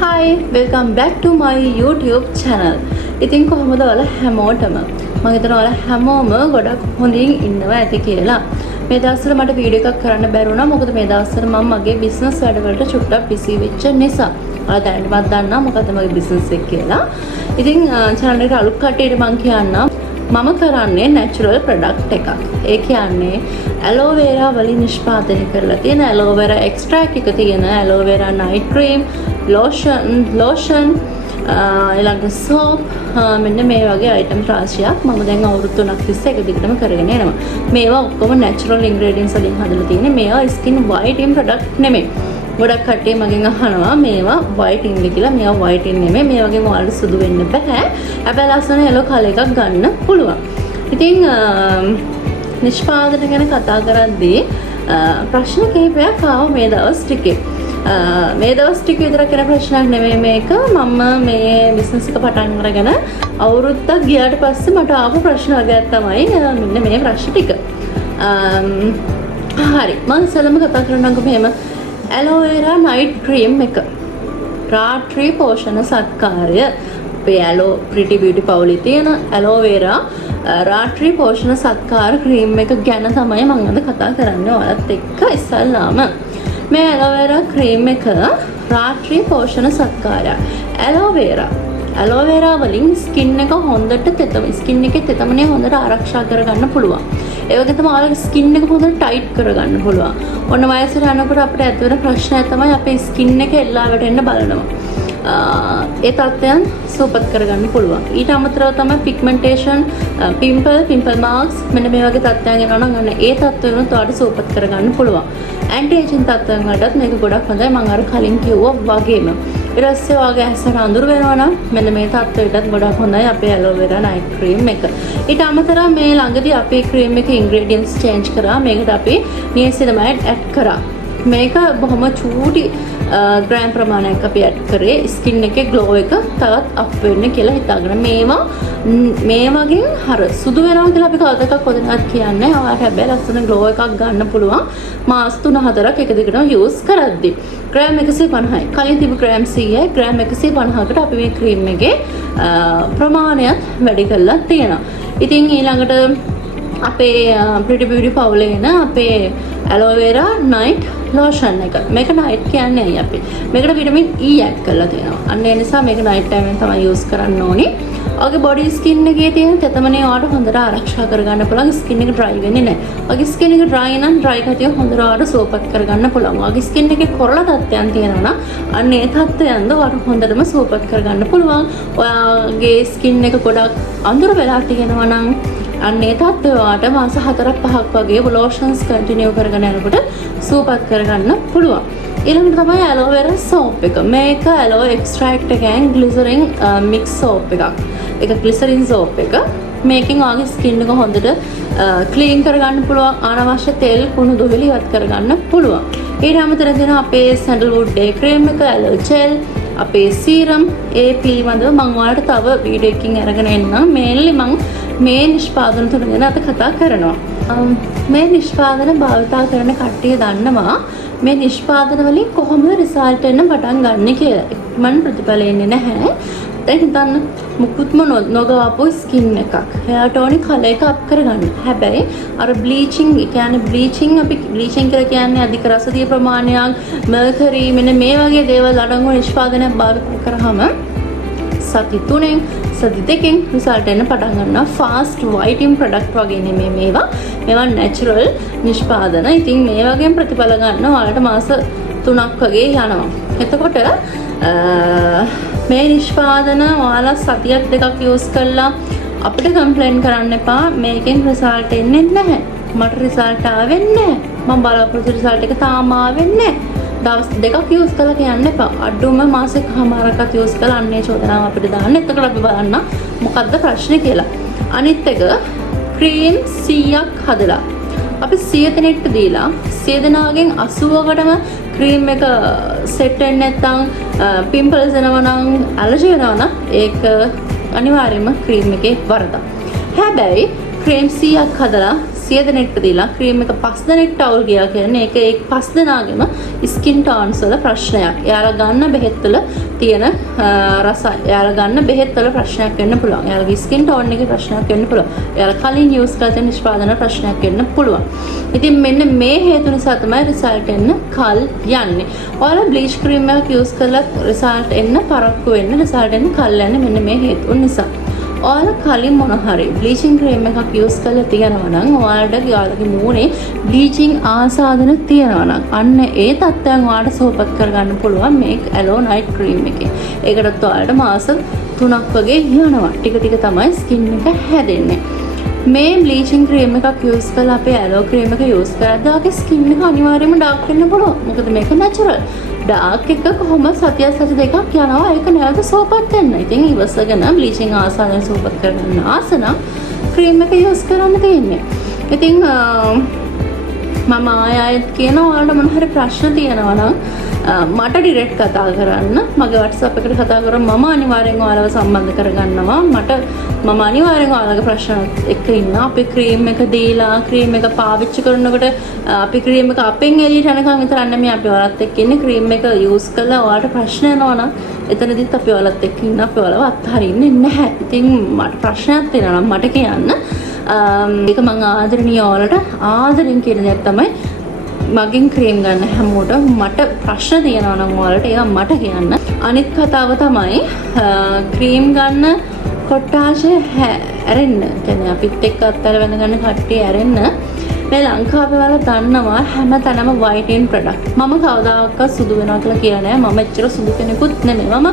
Hi, welcome back to my YouTube channel. ඉතින් කොහොමද ඔයාලා හැමෝටම? මම හිතනවා ඔයාලා හැමෝම ගොඩක් හොඳින් ඉන්නවා ඇති කියලා. මේ දවස්වල මට වීඩියෝ එකක් කරන්න බැරි වුණා. මොකද මේ දවස්වල මම මගේ බිස්නස් වැඩවලට චුට්ටක් බිසි වෙච්ච නිසා. ඔයාලා දැනටමත් දන්නා මොකද මගේ බිස්නස් එක කියලා. ඉතින් channel එකට අලුත් කට්ටියට මම කියන්නම් මම කරන්නේ natural product එකක්. ඒ කියන්නේ aloe vera වලින් නිෂ්පාදනය කරලා තියෙන aloe vera extract එක තියෙන aloe vera night cream, lotion ඊළඟට soap මෙන්න මේ වගේ item රාශියක් මම දැන් අවුරුදු 3ක් තිස්සේ එක දිගටම කරගෙන යනවා. මේවා ඔක්කොම natural ingredients වලින් හදලා තියෙන්නේ. මේවා skin whitening product නෙමෙයි. ගොඩක් කට්ටිය මගෙන් අහනවා මේවා whitening කියලා. මේවා whitening නෙමෙයි. මේ වගේ ඔයාලට සුදු වෙන්න බෑ. හැබැයි ලස්සන yellow color එකක් ගන්න පුළුවන්. ඉතින් නිෂ්පාදනය ගැන කතා කරද්දී ප්‍රශ්න කිහිපයක් ආවා මේ දවස් ටිකේ. මේ දවස් ටික විතරක් වෙන ප්‍රශ්නයක් නෙමෙයි මේක. මම මේ බිස්නස් එක පටන් අරගෙන අවුරුද්දක් ගියාට පස්සේ මට ආපු ප්‍රශ්න වගේක් තමයි මෙන්න මේ ප්‍රශ්න ටික. හරි. මම ඉස්සෙල්ලාම කතා කරන්නම්කෝ මෙහෙම aloe vera night cream එක. රාත්‍රී පෝෂණ සත්කාරය. අපේ aloe pretty beauty පවුලේ තියෙන aloe vera රාත්‍රී පෝෂණ සත්කාර ක්‍රීම් එක ගැන තමයි මම අද කතා කරන්නේ ඔයාලත් එක්ක ඉස්සල්ලාම. මේ aloe vera ක්‍රීම් එක රාත්‍රී පෝෂණ සත්කාරයක්. aloe vera වලින් ස්කින් එක හොඳට ස්කින් එකේ තෙතමනය හොඳට ආරක්ෂා කරගන්න පුළුවන්. ඒ වගේ තමයි ඔයාලගේ ස්කින් එක හොඳට ටයිට් කරගන්න පුළුවන්. ඔන්න වයසට යනකොට අපිට ඇති වෙන ප්‍රශ්නය තමයි අපේ ස්කින් එක එල්ලා වැටෙන්න බලනවා. ඒ තත්ත්වයන් සුවපත් කරගන්න පුළුවන්. ඊට අමතරව තමයි පිග්මන්ටේෂන්, පිම්පල් මාක්ස් මෙන්න මේ වගේ තත්ත්වයන් එනවා නම් අන්න ඒ තත්ත්වයන්ත් ඔයාලට සුවපත් කරගන්න පුළුවන්. ඇන්ටි ඒජින් තත්ත්වයන් වලටත් මේක ගොඩක් හොඳයි. මම අර කලින් කිව්වා වගේම. ඊට පස්සේ ඔයාගේ ඇසට අඳුර වෙනවා නම් මෙන්න මේ තත්ත්වයටත් ගොඩක් හොඳයි අපේ aloe vera night cream එක. ඊට අමතරව මේ ළඟදී අපේ cream එකේ ingredients change කරා. මේකට අපි niacinamide add කරා. මේක බොහොම චූටි ග්‍රෑම් ප්‍රමාණයක් අපි ඇඩ් කරේ ස්කින් එකේ ග්ලෝ එක තවත් අප් වෙන්න කියලා හිතාගෙන මේ වගේ හර සුදු වෙනවා කියලා අපි කවදාවත් කොතනවත් කියන්නේ නැහැ. ඔයාලට හැබැයි ලස්සන ග්ලෝ එකක් ගන්න පුළුවන් මාස 3-4ක් එක දිගටම යූස් කරද්දී. ග්‍රෑම් 150යි. කලින් තිබු ග්‍රෑම් 100යි. ග්‍රෑම් 150කට අපි මේ ක්‍රීම් එකේ ප්‍රමාණයත් වැඩි කරලා තියෙනවා. ඉතින් ඊළඟට අපේ pretty beauty පවුලේ එන අපේ aloe vera night lotion එක. මේක night කියන්නේ ඇයි අපි? මේකට vitamin E add කරලා තියෙනවා. අන්න ඒ නිසා මේක night time එකෙන් තමයි use කරන්න ඕනි. ඔයාගේ body skin එකේ තියෙන තෙතමනේ ඔයාලට හොඳට ආරක්ෂා කරගන්න පුළුවන්. skin එක dry වෙන්නේ නැහැ. ඔයාගේ skin එක dry නම් dry කතිය හොඳට ඔයාලට සුවපත් කරගන්න පුළුවන්. ඔයාගේ skin එකේ කොරළ තත්ත්වයන් තියෙනවා නම් අන්න ඒ තත්ත්වයන්ද ඔයාලට හොඳටම සුවපත් කරගන්න පුළුවන්. ඔයාගේ skin එක ගොඩක් අඳුර වෙලා තියෙනවා නම් අන්න ඒ තත්ත්වයට මාස 4-5ක් වගේ lotions continue කරගෙන යනකොට සුවපත් කරගන්න පුළුවන්. ඊළඟට තමයි aloe vera soap එක. මේක aloe extract එකෙන් glycerin mix soap එකක්. ඒක glycerin soap එක. මේකෙන් ඔයාගේ skin එක හොඳට clean කරගන්න පුළුවන්. අනවශ්‍ය තෙල් කුණු දුවිලි ඉවත් කරගන්න පුළුවන්. ඊට අමතරව දෙන අපේ sandalwood day cream එක, aloe gel, අපේ serum ඒ පිළිබඳව මම ඔයාලට තව වීඩියෝ එකකින් අරගෙන එන්නම්. mainly මම මේ නිෂ්පාදන තුන ගැන අද කතා කරනවා. මේ නිෂ්පාදන භාවිතා කරන කට්ටිය දන්නවා මේ නිෂ්පාදන වලින් කොහොමද රිසල්ට් එන්න පටන් ගන්න කියලා. ඉක්මන් ප්‍රතිඵල එන්නේ නැහැ. දැන් හිතන්න මුකුත්ම නොගාපු ස්කින් එකක්. එයාට ඕනි කලර් එක අප් කරගන්න. හැබැයි අර බ්ලීචිං කියන්නේ අපි බ්ලීචිං කියලා කියන්නේ අධික රසදිය ප්‍රමාණයක්, මර්කරි මෙන්න මේ වගේ දේවල් අඩංගු නිෂ්පාදනයක් භාවිත කරාම සති 3න් සති 2කින් රිසල්ට් එන්න පටන් ගන්නවා. ෆාස්ට් වයිටින් ප්‍රොඩක්ට් වගේ නෙමෙයි මේවා නැචරල් නිෂ්පාදන. ඉතින් මේ වගේ ප්‍රතිඵල ගන්න ඔයාලට මාස 3ක් වගේ යනවා. එතකොට මේ නිෂ්පාදන ඔයාලා සතියක් 2ක් යූස් කළා අපිට කම්ප්ලේන්ට් කරන්න එපා. මේකෙන් රිසල්ට් එන්නේ නැහැ. මට රිසල්ට් ආවෙ නැහැ. මම බලාපොරොත්තු රිසල්ට් එක තාම ආවෙ නැහැ. දවස් 2ක් යූස් කළා කියන්න එපා. අඩුම මාසෙකමාරකට යූස් කළා අන්නේ චෝදනාව අපිට දාන්න. එතකොට අපි බලන්න මොකද්ද ප්‍රශ්නේ කියලා. අනිත් එක ක්‍රීම් 100ක් හදලා අපි 100 දෙනෙක්ට දීලා 100 දෙනාගෙන් 80කටම ක්‍රීම් එක සෙට් වෙන්නේ නැත්නම් පිම්පල්ස් එනවා නම් ඇලර්ජි වෙනවා නම් ඒක අනිවාර්යයෙන්ම ක්‍රීම් එකේ වරදක්. හැබැයි ක්‍රීම් 100ක් හදලා 100 දෙනෙක්ට දීලා ක්‍රීම් එක 5 දෙනෙක්ට අවුල් ගියා කියන්නේ ඒක 5 දෙනාගේම ස්කින් ටෝන්ස් වල ප්‍රශ්නයක්. එයාලා ගන්න බෙහෙත් වල තියෙන රසය. එයාලා ගන්න බෙහෙත් වල ප්‍රශ්නයක් වෙන්න පුළුවන්. එයාලගේ ස්කින් ටෝන් එකේ ප්‍රශ්නයක් වෙන්න පුළුවන්. එයාලා කලින් යූස් කරන නිෂ්පාදන ප්‍රශ්නයක් වෙන්න පුළුවන්. ඉතින් මෙන්න මේ හේතු නිසා තමයි රිසල්ට් එන්න කල් යන්නේ. ඔයාලා බ්ලීච් ක්‍රීම් එකක් යූස් කරලා රිසල්ට් එන්න පරක්කු වෙන්න රිසල්ට් එන්න කල් යන්නේ මෙන්න මේ හේතුන් නිසා. ඔයාලා කලින් මොන හරි බ්ලීචින් ක්‍රීම් එකක් යූස් කරලා තියනවා නම් ඔයාලගේ මූණේ බ්ලීචින් ආසාදන තියනවා නම් අන්න ඒ තත්ත්වයන් ඔයාලට සුවපත් කරගන්න පුළුවන් මේ ඇලෝ නයිට් ක්‍රීම් එකේ. ඒකටත් ඔයාලට මාස 3ක් වගේ යනවා. ටික ටික තමයි ස්කින් එක හැදෙන්නේ. මේ බ්ලීචින් ක්‍රීම් එකක් යූස් කරලා අපේ ඇලෝ ක්‍රීම් එක යූස් කරද්දී ආගේ ස්කින් එක අනිවාර්යයෙන්ම ඩාර්ක් වෙන්න පුළුවන්. මොකද මේක නැචරල්. ඩාර්ක් එක කොහොම සතියක් සති දෙකක් යනවා ඒක නැවත සුවපත් වෙන්න. ඉතින් ඉවසගෙන බ්ලීචින් ආසාවෙන් සුවපත් කරගන්න ආස නම් ක්‍රීම් එක යූස් කරන්න තියෙන්නේ. ඉතින් මම ආයෙත් කියනවා ඔයාලට මොන හරි ප්‍රශ්න තියෙනවා නම් මට ඩිරෙක්ට් කතා කරන්න. මගේ WhatsApp එකට කතා කරලා මම අනිවාර්යෙන් ඔයාලව සම්බන්ධ කරගන්නවා. මම අනිවාර්යෙන් ඔයාලගේ ප්‍රශ්න එක්ක ඉන්න. අපි ක්‍රීම් එක දීලා ක්‍රීම් එක පාවිච්චි කරනකොට අපි ක්‍රීම් එක අපෙන් එළියට යනකම් විතරක් නෙමෙයි අපි ඔයාලත් එක්ක ඉන්නේ. ක්‍රීම් එක යූස් කරලා ඔයාලට ප්‍රශ්න එනවා නම් එතනදිත් අපි ඔයාලත් එක්ක ඉන්න. අපි ඔයාලව අත්හරින්නේ නැහැ. ඉතින් මට ප්‍රශ්නයක් තියෙනවා නම් මට කියන්න. ඒක මම ආදරණීය ඔයාලට ආදරෙන් කියන දේ තමයි මගෙන් ක්‍රීම් ගන්න හැමෝටම මට ප්‍රශ්න තියෙනවා නම් ඔයාලට ඒක මට කියන්න. අනිත් කතාව තමයි ක්‍රීම් ගන්න කොට්ටාශය ඇරෙන්න. කියන්නේ අපිත් එක්ක අත්තර වැඳ ගන්න කට්ටිය ඇරෙන්න. මේ ලංකාවේ වල දන්නවා හැම තැනම වයිටනින් ප්‍රොඩක්ට්. මම කවදාකවත් සුදු වෙනවා කියලා කියලා නෑ. මම එච්චර සුදු කෙනෙකුත් නෙමෙයි. මම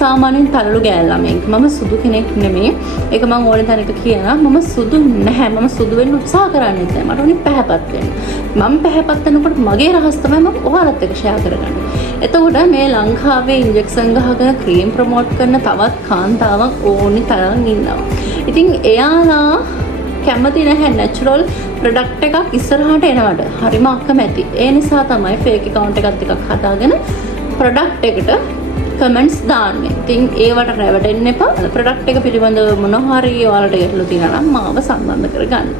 සාමාන්‍යයෙන් තරලු ගෑල් ළමෙක්. මම සුදු කෙනෙක් නෙමෙයි. ඒක මම ඕනේ තැනක කියනවා. මම සුදු නැහැ. මම සුදු වෙන්න උත්සාහ කරන්නේ නැහැ. මට ඕනේ පැහැපත් වෙන්න. මම පැහැපත් වෙනකොට මගේ රහස් තමයි මම ඔයාලත් එක්ක ෂෙයා කරගන්නේ. එතකොට මේ ලංකාවේ ඉන්ජෙක්ෂන් ගහගෙන ක්‍රීම් ප්‍රොමෝට් කරන තවත් කාන්තාවක් ඕනි තරම් ඉන්නවා. ඉතින් එයාලා කැමති නැහැ නැචරල් ප්‍රොඩක්ට් එකක් ඉස්සරහට එනවට. හරිම අකමැති. ඒ නිසා තමයි ෆේක් account එකක් ටිකක් හදාගෙන ප්‍රොඩක්ට් එකට කමෙන්ට්ස් දාන්නේ. ඉතින් ඒවට රැවටෙන්න එපා. ප්‍රොඩක්ට් එක පිළිබඳව මොනවා හරි ඔයාලට ගැටලු තියෙනවා නම් මාව සම්බන්ධ කරගන්න.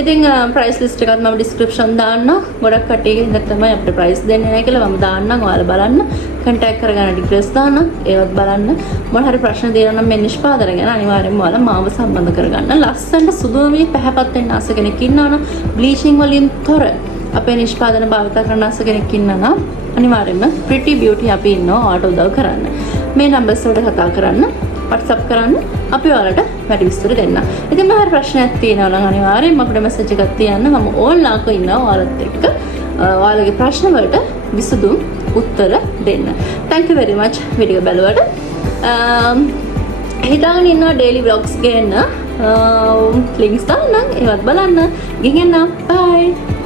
ඉතින් ප්‍රයිස් ලිස්ට් එකත් මම ඩිස්ක්‍රිප්ෂන් දාන්න. ගොඩක් කට්ටියගේ හින්දා තමයි අපිට ප්‍රයිස් දෙන්නේ නැහැ කියලා මම දාන්නම්. ඔයාලා බලන්න. කන්ටැක්ට් කරගන්න ඩීටේල්ස් දාන්න. ඒවත් බලන්න. මොන හරි ප්‍රශ්න තියෙනවා නම් මේ නිෂ්පාදනය ගැන අනිවාර්යෙන්ම ඔයාලා මාව සම්බන්ධ කරගන්න. ලස්සනට සුදු මේ පැහැපත් වෙන්න ආස කෙනෙක් ඉන්නවනම් බ්ලීචින් වලින් තොර අපේ නිෂ්පාදන භාවිත කරන ආස කෙනෙක් ඉන්නවනම් අනිවාර්යෙන්ම Pretty Beauty අපි ඉන්නවා ඔයාලට උදව් කරන්න. මේ නම්බර්ස් වලට කතා කරන්න. WhatsApp කරන්න අපි ඔයාලට වැඩි විස්තර දෙන්න. ඉතින් මම හරි ප්‍රශ්නයක් තියෙනවා නම් අනිවාර්යෙන්ම අපිට මැසේජ් එකක් තියන්න. මම ඕන්ලාක ඉන්නවා ඔයාලත් එක්ක. ඔයාලගේ ප්‍රශ්න වලට විසඳුම් උත්තර දෙන්න. Thank you very much video බලුවට. හිතාගෙන ඉන්නවා daily vlogs ගේන්න. links දාන්නම්. ඒවත් බලන්න. ගිහින් එන්න. Bye.